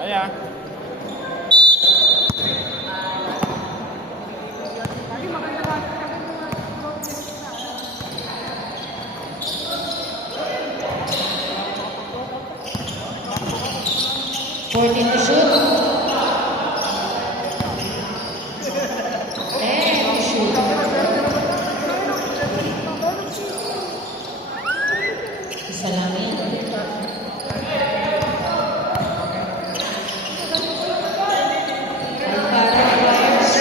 Ayan. Fourteen to shoot. 10 to shoot. Isa lang eh. Alvaro Flyers.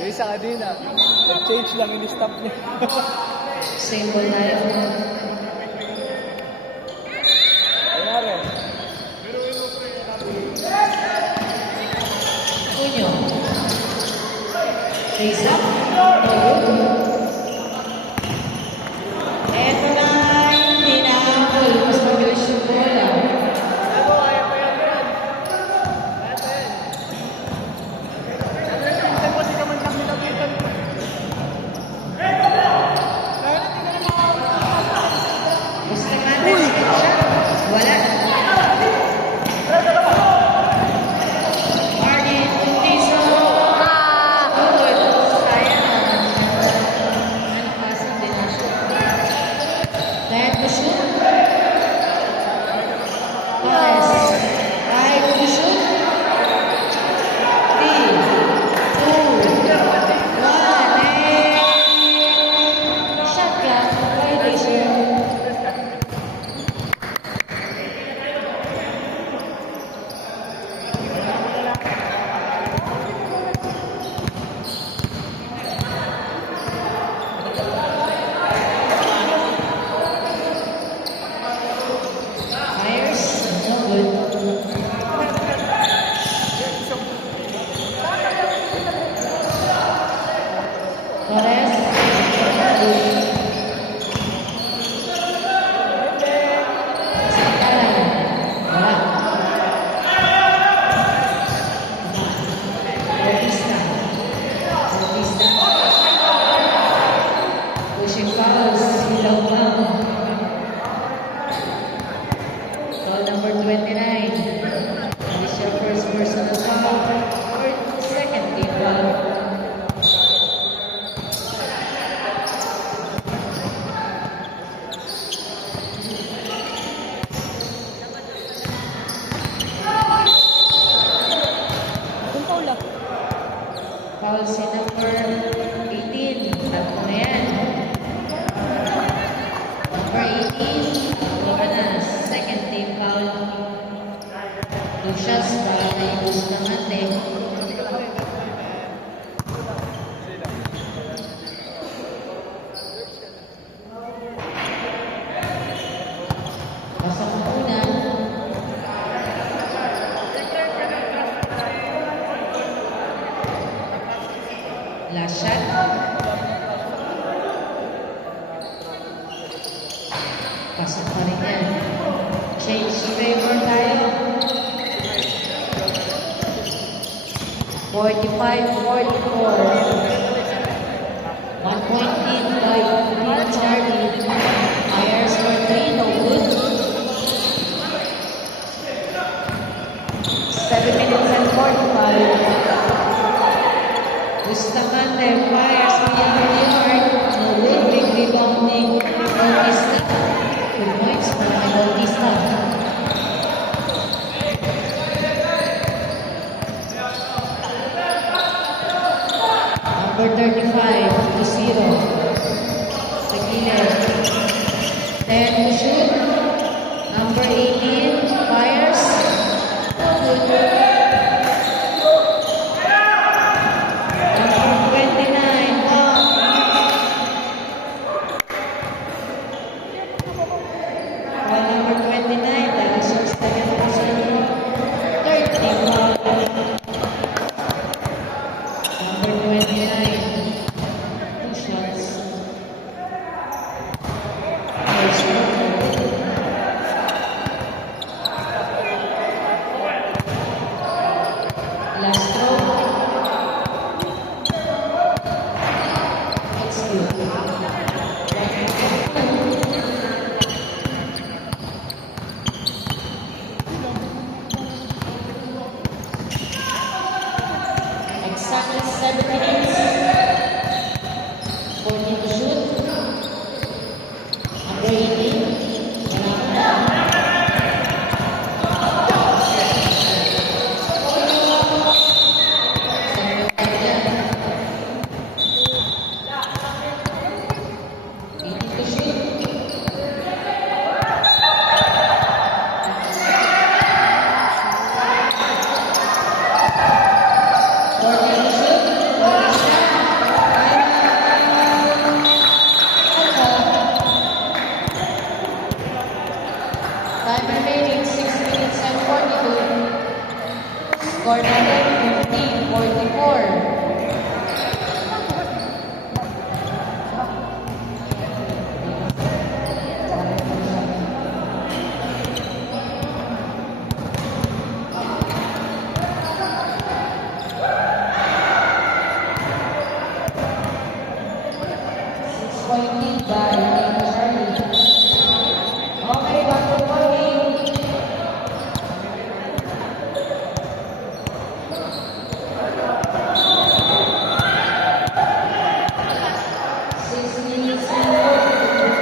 Yung isa kanina, nag-change lang, in-stop niya. Symbol na yun. Nangyari. Cunyo. Face up. No good. Eto na, hindi na habol. Mas mabilis yung bola. Basta nga next siya. Wala. Martin Puntiso. Good. Sayang. Nalapasan din na siya. Dahil to shoot. Pares. Dahil to shoot. 3, 2, 1, and shot clock. Violation. Myers, no good. Torres, good. Santalan, wala. Bautista. Bautista. Pushing fouls, ilaw lang. Foul number 29. This is your first personal foul or second team foul. Foul si number 18. Tatlo na yan. Number 18. Tatlo ka na. Second team foul. 2 shots para naibus naman eh. Pasok na una. Last shot. Pasok pa rin yan. Change favor tayo. 45-44. 1 point lead by Team Charlie. Myers for 3, no good. 7 minutes and 45. Bustamante fires from the yard. No good. Big rebounding. Bautista. 2 points para kay Bautista. Number 35 to 0. point lead by Team Charlie. Okay, back to bowling. 6 minutes and 40.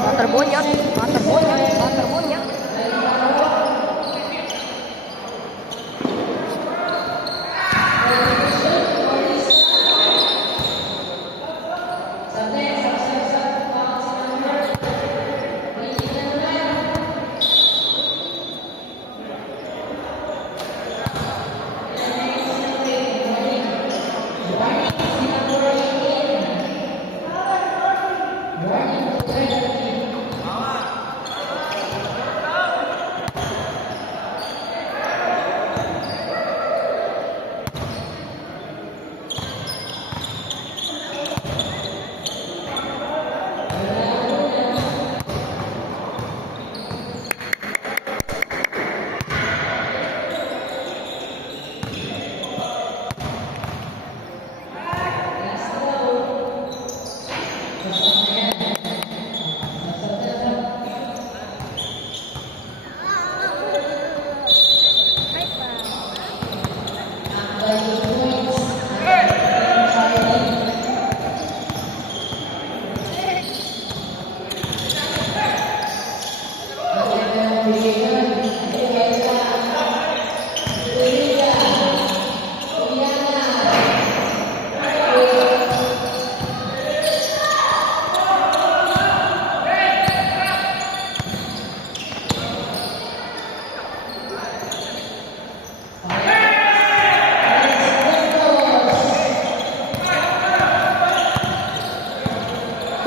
Waterbonya, waterbonya, waterbonya.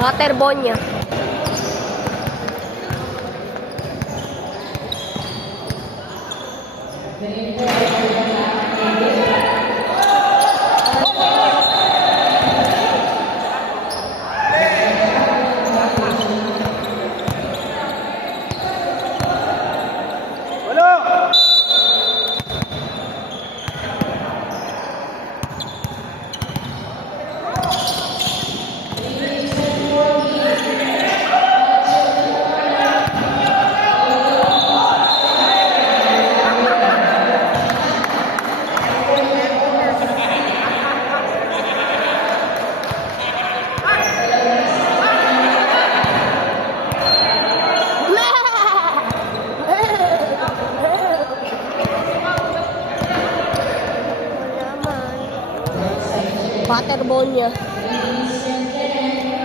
Waterbonya. Waterbonya. Ladies and gentlemen.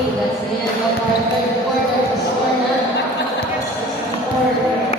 That's the end of our third quarter. The score now, 64.